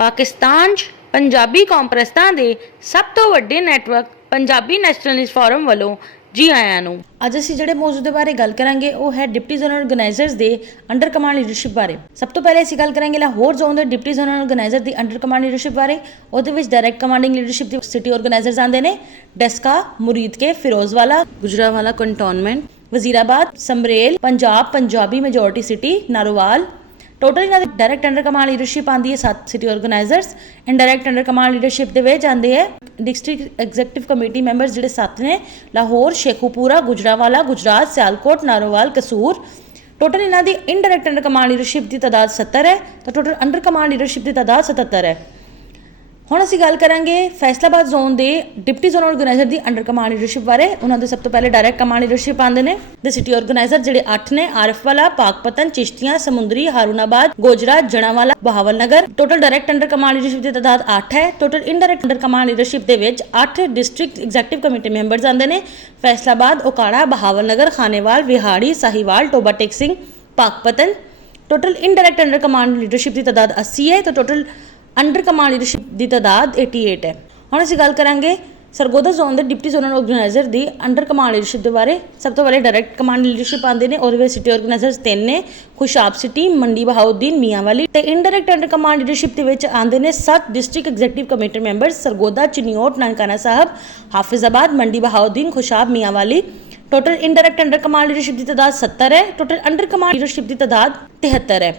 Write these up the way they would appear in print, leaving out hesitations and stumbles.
ਪਾਕਿਸਤਾਨ 'ਚ ਪੰਜਾਬੀ ਕੌਮਪ੍ਰਸਤਾਂ ਦੇ ਸਭ ਤੋਂ ਵੱਡੇ ਨੈਟਵਰਕ ਪੰਜਾਬੀ ਨੈਸ਼ਨਲਿਸਟ ਫੋਰਮ ਵੱਲੋਂ ਜੀ ਆਇਆਂ ਨੂੰ। ਅੱਜ ਅਸੀਂ ਜਿਹੜੇ ਮੌਜੂਦ ਦੇ ਬਾਰੇ ਗੱਲ ਕਰਾਂਗੇ ਉਹ ਹੈ ਡਿਪਟੀ ਜ਼ੋਨਲ ਆਰਗੇਨਾਈਜ਼ਰਸ ਦੇ ਅੰਡਰ ਕਮਾਂਡ ਲੀਡਰਸ਼ਿਪ ਬਾਰੇ। ਸਭ ਤੋਂ ਪਹਿਲੇ ਅਸੀਂ ਗੱਲ ਕਰਾਂਗੇ ਲਾਹੌਰ ਜ਼ੋਨ ਦੇ ਡਿਪਟੀ ਜ਼ੋਨਲ ਆਰਗੇਨਾਈਜ਼ਰ ਦੀ ਅੰਡਰ ਕਮਾਂਡ ਲੀਡਰਸ਼ਿਪ ਬਾਰੇ। ਉਹਦੇ ਵਿੱਚ ਡਾਇਰੈਕਟ ਕਮਾਂਡਿੰਗ ਲੀਡਰਸ਼ਿਪ ਦੇ ਸਿਟੀ ਆਰਗੇਨਾਈਜ਼ਰਸ ਆਉਂਦੇ ਨੇ Daska, Muridke, Ferozewala, Gujranwala cantonment, Wazirabad, Sambrial, Punjab, Punjabi majority city, Narowal. Total ਇਹਨਾਂ ਦੀ ਡਾਇਰੈਕਟ ਅੰਡਰ ਕਮਾਂਡ ਲੀਡਰਸ਼ਿਪ ਆਉਂਦੀ ਹੈ 7 city organisers. Indirect under command leadership ਦੇ ਵਿੱਚ ਆਉਂਦੇ ਹੈ ਡਿਸਟ੍ਰਿਕਟ ਐਗਜ਼ੀਕਟਿਵ ਕਮੇਟੀ ਮੈਂਬਰਸ ਜਿਹੜੇ 7 ਨੇ ਲਾਹੌਰ, ਸ਼ੇਖੂਪੁਰਾ, ਗੁਜਰਾਂਵਾਲਾ, ਗੁਜਰਾਤ, ਸਿਆਲਕੋਟ, ਨਾਰੋਵਾਲ, ਕਸੂਰ। ਟੋਟਲ ਇਹਨਾਂ ਦੀ ਇਨਡਾਇਰੈਕਟ ਅੰਡਰ ਕਮਾਂਡ ਲੀਡਰਸ਼ਿਪ ਦੀ ਤਾਦਾਦ 70 ਹੈ ਤਾਂ ਟੋਟਲ ਅੰਡਰ ਕਮਾਂਡ ਲੀਡਰਸ਼ਿਪ ਦੀ ਤਾਦਾਦ 77 ਹੈ। ਹੁਣ ਅਸੀਂ ਗੱਲ ਕਰਾਂਗੇ ਫੈਸਲਾਬਾਦ ਜ਼ੋਨ ਦੇ ਡਿਪਟੀ ਜ਼ੋਨਲ ਆਰਗੇਨਾਈਜ਼ਰ ਦੀ ਅੰਡਰ ਕਮਾਂਡ ਲੀਡਰਸ਼ਿਪ ਬਾਰੇ। ਉਹਨਾਂ ਦੇ ਸਭ ਤੋਂ ਪਹਿਲੇ ਡਾਇਰੈਕਟ ਕਮਾਂਡ ਲੀਡਰਸ਼ਿਪ ਆਉਂਦੇ ਨੇ ਦੇ ਸਿਟੀ ਆਰਗੇਨਾਈਜ਼ਰ ਜਿਹੜੇ 8 ਨੇ ਆਰਿਫਵਾਲਾ, Pakpattan, Chishtian, Samundri, Haroonabad, Gojra, Jaranwala, Bahawalnagar. Total direct under command leadership ਦੀ ਤਾਦਾਦ 8 ਹੈ। Total indirect under command leadership ਦੇ ਵਿੱਚ 8 ਡਿਸਟ੍ਰਿਕਟ ਐਗਜ਼ੀਕਟਿਵ ਕਮੇਟੀ ਮੈਂਬਰਸ ਆਉਂਦੇ ਨੇ Faisalabad, Okara, Bahawalnagar, Khanewal, Vehari, Sahiwal, Toba Tek Singh, Pakpattan. Total indirect under command leadership ਦੀ ਤਾਦਾਦ 80 ਹੈ ਤਾਂ ਟੋਟਲ ਅੰਡਰ ਕਮਾਂਡ ਲੀਡਰਸ਼ਿਪ ਦੀ ਤਾਦਾਦ 88 ਹੈ। ਹੁਣ ਅਸੀਂ ਗੱਲ ਕਰਾਂਗੇ ਸਰਗੋਦਾ ਜ਼ੋਨ ਦੇ ਡਿਪਟੀ ਜ਼ੋਨਲ ਆਰਗੇਨਾਈਜ਼ਰ ਦੀ ਅੰਡਰ ਕਮਾਂਡ ਲੀਡਰਸ਼ਿਪ ਦੇ ਬਾਰੇ। ਸਭ ਤੋਂ ਪਹਿਲੇ ਡਾਇਰੈਕਟ ਕਮਾਂਡ ਲੀਡਰਸ਼ਿਪ ਆਉਂਦੇ ਨੇ ਉਹਦੇ ਵਿੱਚ ਸਿਟੀ ਆਰਗੇਨਾਈਜ਼ਰਸ 3 ਨੇ ਖੁਸ਼ਾਬ ਸਿਟੀ, ਮੰਡੀ ਬਹਾਉਦੀਨ, ਮੀਆਂਵਾਲੀ। ਤੇ ਇਨਡਾਇਰੈਕਟ ਅੰਡਰ ਕਮਾਂਡ ਲੀਡਰਸ਼ਿਪ ਦੇ ਵਿੱਚ ਆਉਂਦੇ ਨੇ 7 district executive committee members Sargodha, Chiniot, Nankana Sahib, Hafizabad, Mandi Bahauddin, Khushab, Mianwali. Total indirect under command leadership ਦੀ ਤਾਦਾਦ 70 ਹੈ। ਟੋਟਲ ਅੰਡਰ ਕਮਾਂਡ ਲੀਡਰਸ਼ਿਪ ਦੀ ਤਾਦਾਦ 73 ਹੈ।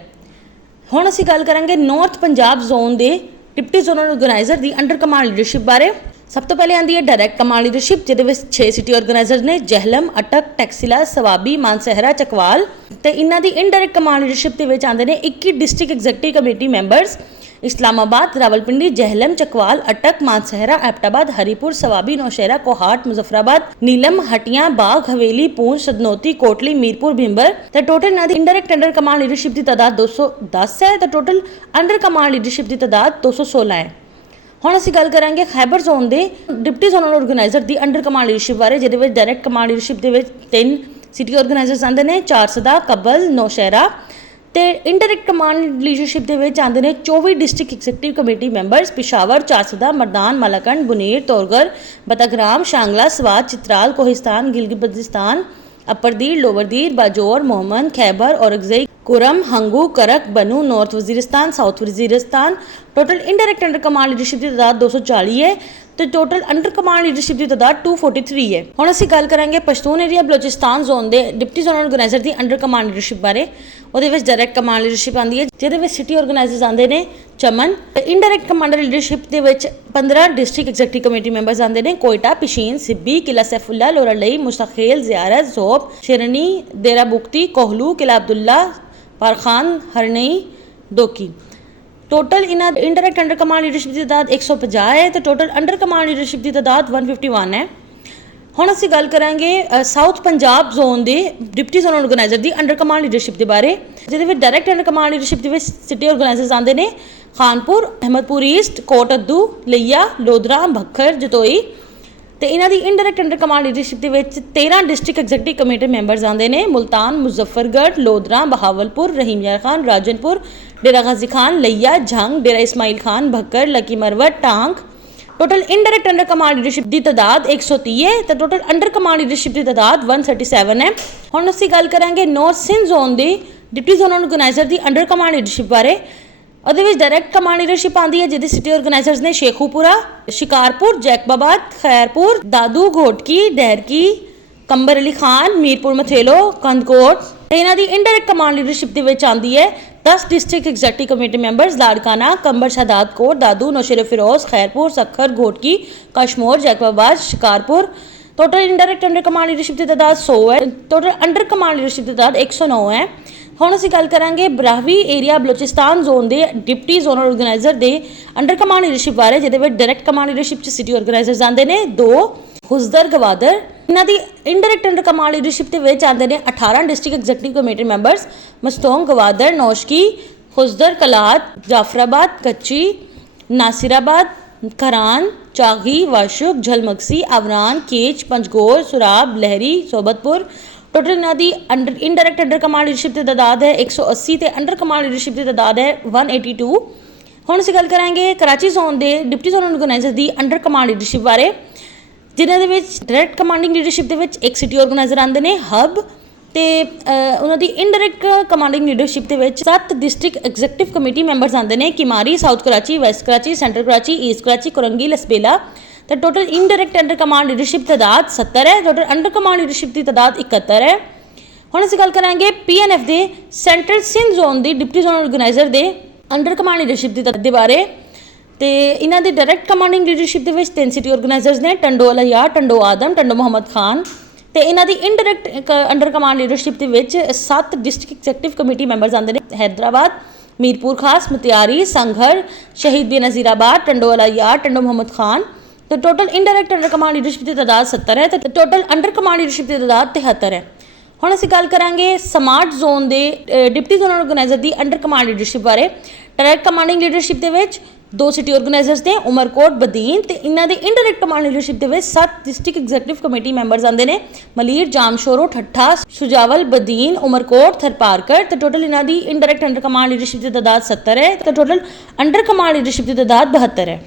ਹੁਣ ਅਸੀਂ ਗੱਲ ਕਰਾਂਗੇ ਨਾਰਥ ਪੰਜਾਬ ਜ਼ੋਨ ਦੇ ਡਿਪਟੀ ਜ਼ੋਨਲ ਆਰਗੇਨਾਈਜ਼ਰ ਦੀ ਅੰਡਰ ਕਮਾਂਡ ਲੀਡਰਸ਼ਿਪ ਬਾਰੇ। ਸਭ ਤੋਂ ਪਹਿਲੇ ਆਉਂਦੀ ਹੈ ਡਾਇਰੈਕਟ ਕਮਾਂਡ ਲੀਡਰਸ਼ਿਪ ਜਿਹਦੇ ਵਿੱਚ 6 ਸਿਟੀ ਆਰਗੇਨਾਈਜ਼ਰ ਨੇ ਜਹਿਲਮ, ਅਟਕ, ਟੈਕਸਿਲਾ, ਸਵਾਬੀ, ਮਾਨਸਹਿਰਾ, ਚਕਵਾਲ। ਤੇ ਇਹਨਾਂ ਦੀ ਇਨਡਾਇਰੈਕਟ ਕਮਾਂਡ ਲੀਡਰਸ਼ਿਪ ਦੇ ਵਿੱਚ ਆਉਂਦੇ ਨੇ 21 district executive committee members Islamabad, Rawalpindi, Jhelum, Chakwal, अटक, मानसहरा, एबटाबाद, हरीपुर, सवाबी, नौशहरा, कोहाट, मुजफ्फराबाद, नीलम, हटियां, बाग, हवेली, पूंछ, सदनौती, कोटली, मीरपुर, भिंबर। तो टोटल इन्हां दी इंडायरेक्ट अंडर कमांड लीडरशिप की तादाद 210 है तो टोटल अंडर कमांड लीडरशिप की तादाद 216 है। ਹੁਣ ਅਸੀਂ ਗੱਲ ਕਰਾਂਗੇ ਖੈਬਰ ਜ਼ੋਨ ਦੇ ਡਿਪਟੀ ਜ਼ੋਨਲ ਆਰਗੇਨਾਈਜ਼ਰ ਦੀ ਅੰਡਰ ਕਮਾਂਡ ਲੀਡਰਸ਼ਿਪ ਬਾਰੇ ਜਿਹਦੇ ਵਿੱਚ ਡਾਇਰੈਕਟ ਕਮਾਂਡ ਲੀਡਰਸ਼ਿਪ ਦੇ ਵਿੱਚ 3 ਸਿਟੀ ਆਰਗੇਨਾਈਜ਼ਰਸ ਆਉਂਦੇ ਨੇ ਚਾਰਸਦਾ, ਕਬਲ, ਨੌਸ਼ਹਿਰਾ। ਤੇ ਇਨਡਾਇਰੈਕਟ ਕਮਾਂਡ ਲੀਡਰਸ਼ਿਪ ਦੇ ਵਿੱਚ ਆਉਂਦੇ ਨੇ 24 district executive committee members Peshawar, Charsadda, Mardan, Malakand, Buner, Torghar, Battagram, Shangla, Swat, Chitral, Kohistan, Gilgit Baltistan, upper Dir, lower दीर, बाजौर, मोहम्मद, खैबर, औरंगजेब, कुरम, हंगू, करक, बनू, north Waziristan, south Waziristan. Total indirect under command leadership की तादाद 240 है तो टोटल अंडर कमांड लीडरशिप की तादाद 243 है। ਹੁਣ ਅਸੀਂ ਗੱਲ ਕਰਾਂਗੇ ਪਸ਼ਤੂਨ ਏਰੀਆ ਬਲੋਚਿਸਤਾਨ ਜ਼ੋਨ ਦੇ ਡਿਪਟੀ ਜ਼ੋਨਲ ਆਰਗੇਨਾਈਜ਼ਰ ਦੀ ਅੰਡਰ ਕਮਾਂਡ ਲੀਡਰਸ਼ਿਪ ਬਾਰੇ। ਉਹਦੇ ਵਿੱਚ ਡਾਇਰੈਕਟ ਕਮਾਂਡ ਲੀਡਰਸ਼ਿਪ ਆਉਂਦੀ ਹੈ ਜਿਹਦੇ ਵਿੱਚ ਸਿਟੀ ਆਰਗੇਨਾਈਜ਼ਰਸ ਆਉਂਦੇ ਨੇ ਚਮਨ। ਇਨਡਾਇਰੈਕਟ ਕਮਾਂਡਰ ਲੀਡਰਸ਼ਿਪ ਦੇ ਵਿੱਚ 15 ਡਿਸਟ੍ਰਿਕਟ ਐਗਜ਼ੀਕਟਿਵ ਕਮੇਟੀ ਮੈਂਬਰਸ ਆਉਂਦੇ ਨੇ ਕੋਇਟਾ, ਪਿਸ਼ੀਨ, ਸਿੱਬੀ, ਕਿਲਾ ਸੈਫੁੱਲਾ, ਲੋਰਾਲਈ, ਮੁਸਤਖੇਲ, ਜ਼ਿਆਰਤ, ਜ਼ੋਬ, ਸ਼ਿਰਨੀ, ਦੇਰਾ ਬੁਕਤੀ, ਕੋਹਲੂ, ਕਿਲਾ ਅਬਦੁੱਲਾ, ਪਾਰਖਾਨ, ਹਰਨਈ, ਦੋਕੀ। टोटल इन्हां इनडायरेक्ट अंडर कमांड लीडरशिप की तादाद 150 है तो टोटल अंडर कमांड लीडरशिप की तादाद 151 है। ਹੁਣ ਅਸੀਂ ਗੱਲ ਕਰਾਂਗੇ ਸਾਊਥ ਪੰਜਾਬ ਜ਼ੋਨ ਦੇ ਡਿਪਟੀ ਜ਼ੋਨਲ ਆਰਗੇਨਾਈਜ਼ਰ ਦੀ ਅੰਡਰ ਕਮਾਂਡ ਲੀਡਰਸ਼ਿਪ ਦੇ ਬਾਰੇ ਜਿਹਦੇ ਵਿੱਚ ਡਾਇਰੈਕਟ ਅੰਡਰ ਕਮਾਂਡ ਲੀਡਰਸ਼ਿਪ ਦੇ ਵਿੱਚ ਸਿਟੀ ਆਰਗੇਨਾਈਜ਼ਰਸ ਆਉਂਦੇ ਨੇ ਖਾਨਪੁਰ, ਅਹਿਮਦਪੁਰ ਈਸਟ, ਕੋਟ ਅੱਦੂ, ਲਈਆ, ਲੋਧਰਾ, ਭੱਖਰ, ਜਤੋਈ। ਤੇ ਇਹਨਾਂ ਦੀ ਇਨਡਾਇਰੈਕਟ ਅੰਡਰ ਕਮਾਂਡ ਲੀਡਰਸ਼ਿਪ ਦੇ ਵਿੱਚ 13 ਡਿਸਟ੍ਰਿਕਟ ਐਗਜ਼ੀਕਟਿਵ ਕਮੇਟੀ ਮੈਂਬਰਸ ਆਉਂਦੇ ਨੇ ਮੁਲਤਾਨ, ਮੁਜ਼ੱਫਰਗੜ੍ਹ, ਲੋਧਰਾ, ਬਹਾਵਲਪੁਰ, ਰਹੀਮ ਯਾਰ ਖਾਨ, ਰਾਜਨਪੁਰ, डेरा गाजी खान, लैया, झंग, डेरा इस्माइल खान, भक्कर, लकी मरवत, टांग। Total indirect under command leadership की तादाद 130 है तो टोटल अंडर कमांड लीडरशिप की तादाद 137 है। ਹੁਣ ਅਸੀਂ ਗੱਲ ਕਰਾਂਗੇ ਨਾਰਥ ਸਿੰਧ ਜ਼ੋਨ ਦੇ ਡਿਪਟੀ ਜ਼ੋਨਲ ਆਰਗੇਨਾਈਜ਼ਰ ਦੀ ਅੰਡਰ ਕਮਾਂਡ ਲੀਡਰਸ਼ਿਪ ਬਾਰੇ। ਉਹਦੇ ਵਿੱਚ ਡਾਇਰੈਕਟ ਕਮਾਂਡ ਲੀਡਰਸ਼ਿਪ ਆਉਂਦੀ ਹੈ ਜਿਹਦੇ ਸਿਟੀ ਆਰਗੇਨਾਈਜ਼ਰਸ ਨੇ ਸ਼ੇਖੂਪੁਰਾ, ਸ਼ਿਕਾਰਪੁਰ, ਜੈਕਬਾਬਾਦ, ਖੈਰਪੁਰ, ਦਾਦੂ, ਘੋਟਕੀ, ਡੈਰਕੀ, ਕੰਬਰ ਅਲੀ ਖਾਨ, ਮੀਰਪੁਰ ਮਥੇਲੋ, ਕੰਦਕੋਟ। ਇਹਨਾਂ ਦੀ ਇਨਡਾਇਰੈਕਟ ਕਮਾਂਡ ਲੀਡਰਸ਼ਿਪ ਦੇ ਵਿੱਚ ਆਉਂਦੀ ਹੈ 10 district executive committee members Larkana, Kambar, Shahdadkot, Dadu, Naushahro Feroze, Khairpur, Sukkur, Ghotki, Kashmore, Jacobabad, Shikarpur. Total indirect under command leadership की तादाद 100 है। टोटल अंडर कमांड लीडरशिप की तादाद 109 है। ਹੁਣ ਅਸੀਂ ਗੱਲ ਕਰਾਂਗੇ ਬਰਾਹਵੀ ਏਰੀਆ ਬਲੋਚਿਸਤਾਨ ਜ਼ੋਨ ਦੇ ਡਿਪਟੀ ਜ਼ੋਨਲ ਆਰਗੇਨਾਈਜ਼ਰ ਦੇ ਅੰਡਰ ਕਮਾਂਡ ਲੀਡਰਸ਼ਿਪ ਬਾਰੇ ਜਿਹਦੇ ਵਿੱਚ ਡਾਇਰੈਕਟ ਕਮਾਂਡ ਲੀਡਰਸ਼ਿਪ 'ਚ ਸਿਟੀ ਆਰਗੇਨਾਈਜ਼ਰਸ ਆਉਂਦੇ ਨੇ 2 ਹੁਸਦਰ, ਗਵਾਦਰ। ਇਹਨਾਂ ਦੀ ਇਨਡਾਇਰੈਕਟ ਅੰਡਰ ਕਮਾਂਡ ਲੀਡਰਸ਼ਿਪ ਦੇ ਵਿੱਚ ਆਉਂਦੇ ਨੇ 18 ਡਿਸਟ੍ਰਿਕਟ ਐਗਜ਼ੀਕਟਿਵ ਕਮੇਟੀ ਮੈਂਬਰਸ ਮਸਤੋਂਗ, ਗਵਾਦਰ, ਨੌਸ਼ਕੀ, ਹੁਸਦਰ, ਕਲਾਤ, ਜਾਫਰਾਬਾਦ, ਕੱਚੀ, ਨਾਸਿਰਾਬਾਦ, ਖਰਾਨ, ਚਾਗੀ, ਵਾਸ਼ੁਕ, ਝਲਮਕਸੀ, ਆਵਰਾਨ, केच, पंचगोर, सुराब, लहरी, सोबतपुर। टोटल इन्हां दी इनडायरेक्ट अंडर कमांड लीडरशिप की तादाद है 180 तो अंडर कमांड लीडरशिप की तादाद है 182। ਹੁਣ ਅਸੀਂ ਗੱਲ ਕਰਾਂਗੇ ਕਰਾਚੀ ਜ਼ੋਨ ਦੇ ਡਿਪਟੀ ਜ਼ੋਨਲ ਆਰਗੇਨਾਈਜ਼ਰ ਦੀ ਅੰਡਰ ਕਮਾਂਡ ਲੀਡਰਸ਼ਿਪ ਬਾਰੇ, ਜਿਨ੍ਹਾਂ ਦੇ ਵਿੱਚ ਡਾਇਰੈਕਟ ਕਮਾਂਡਿੰਗ ਲੀਡਰਸ਼ਿਪ ਦੇ ਵਿੱਚ ਇੱਕ ਸਿਟੀ ਆਰਗੇਨਾਈਜ਼ਰ ਆਉਂਦੇ ਨੇ ਹਬ, ਤੇ ਉਹਨਾਂ ਦੀ ਇਨਡਾਇਰੈਕਟ ਕਮਾਂਡਿੰਗ ਲੀਡਰਸ਼ਿਪ ਦੇ ਵਿੱਚ 7 ਡਿਸਟ੍ਰਿਕਟ ਐਗਜ਼ੀਕਟਿਵ ਕਮੇਟੀ ਮੈਂਬਰਸ ਆਉਂਦੇ ਨੇ, Keamari, south Karachi, west Karachi, central Karachi, east Karachi, Korangi, Lasbela. ਤੇ total indirect under command leadership ਤਾਦਾਦ 70 ਹੈ, ਟੋਟਲ ਅੰਡਰ ਕਮਾਂਡ ਲੀਡਰਸ਼ਿਪ ਦੀ ਤਾਦਾਦ 71 ਹੈ। ਹੁਣ ਅਸੀਂ ਗੱਲ ਕਰਾਂਗੇ PNF ਦੇ ਸੈਂਟਰਲ ਸਿੰਧ ਜ਼ੋਨ ਦੀ ਡਿਪਟੀ ਜ਼ੋਨਲ ਆਰਗੇਨਾਈਜ਼ਰ ਦੇ ਅੰਡਰ ਕਮਾਂਡ ਲੀਡਰਸ਼ਿਪ ਦੀ ਤਾਦਾਦ ਦੇ ਬਾਰੇ। ਤੇ ਇਹਨਾਂ ਦੀ ਡਾਇਰੈਕਟ ਕਮਾਂਡਿੰਗ ਲੀਡਰਸ਼ਿਪ ਦੇ ਵਿੱਚ 3 ਸਿਟੀ ਆਰਗੇਨਾਈਜ਼ਰਸ ਨੇ, ਟੰਡੋ ਅਲ-ਹਯਾ, ਟੰਡੋ ਆਦਮ, ਟੰਡੋ ਮੁਹੰਮਦ ਖਾਨ। ਤੇ ਇਹਨਾਂ ਦੀ ਇਨਡਾਇਰੈਕਟ ਅੰਡਰ ਕਮਾਂਡ ਲੀਡਰਸ਼ਿਪ ਦੇ ਵਿੱਚ 7 ਡਿਸਟ੍ਰਿਕਟ ਐਗਜ਼ੀਕਟਿਵ ਕਮੇਟੀ ਮੈਂਬਰਸ ਆਉਂਦੇ ਨੇ, ਹੈਦਰਾਬਾਦ, मीरपुर खास, मुतियारी, संघर, शहीद बे नज़ीराबाद, टंडो अल-हया, टंडो मुहम्मद खान। तो total indirect under command leadership की तादाद 70 है, तो टोटल अंडर कमांड लीडरशिप की तादाद 73 है। ਹੁਣ ਅਸੀਂ ਗੱਲ ਕਰਾਂਗੇ ਸਮਾਰਟ ਜ਼ੋਨ ਦੇ ਡਿਪਟੀ ਜ਼ੋਨਲ ਆਰਗੇਨਾਈਜ਼ਰ ਦੀ ਅੰਡਰ ਕਮਾਂਡ ਲੀਡਰਸ਼ਿਪ ਬਾਰੇ। ਡਾਇਰੈਕਟ ਕਮਾਂਡਿੰਗ ਲੀਡਰਸ਼ਿਪ ਦੇ ਵਿੱਚ 2 ਸਿਟੀ ਆਰਗੇਨਾਈਜ਼ਰਸ ਨੇ, ਉਮਰਕੋਟ, ਬਦੀਨ। ਤੇ ਇਹਨਾਂ ਦੇ ਇਨਡਾਇਰੈਕਟ ਕਮਾਂਡ ਲੀਡਰਸ਼ਿਪ ਦੇ ਵਿੱਚ 7 ਡਿਸਟ੍ਰਿਕਟ ਐਗਜ਼ੀਕਟਿਵ ਕਮੇਟੀ ਮੈਂਬਰਸ ਆਉਂਦੇ ਨੇ, ਮਲੀਰ, ਜਾਮਸ਼ੋरो, ਠੱਠਾ, ਸੁਜਾਵਲ, ਬਦੀਨ, ਉਮਰਕੋਟ, ਥਰਪਾਰਕਰ। ਤੇ ਟੋਟਲ ਇਹਨਾਂ ਦੀ ਇਨਡਾਇਰੈਕਟ ਅੰਡਰ ਕਮਾਂਡ ਲੀਡਰਸ਼ਿਪ ਦੀ ਤਾਦਾਦ 70 ਹੈ, ਤੇ ਟੋਟਲ ਅੰਡਰ ਕਮਾਂਡ ਲੀਡਰਸ਼ਿਪ ਦੀ ਤਾਦਾਦ 72 ਹੈ।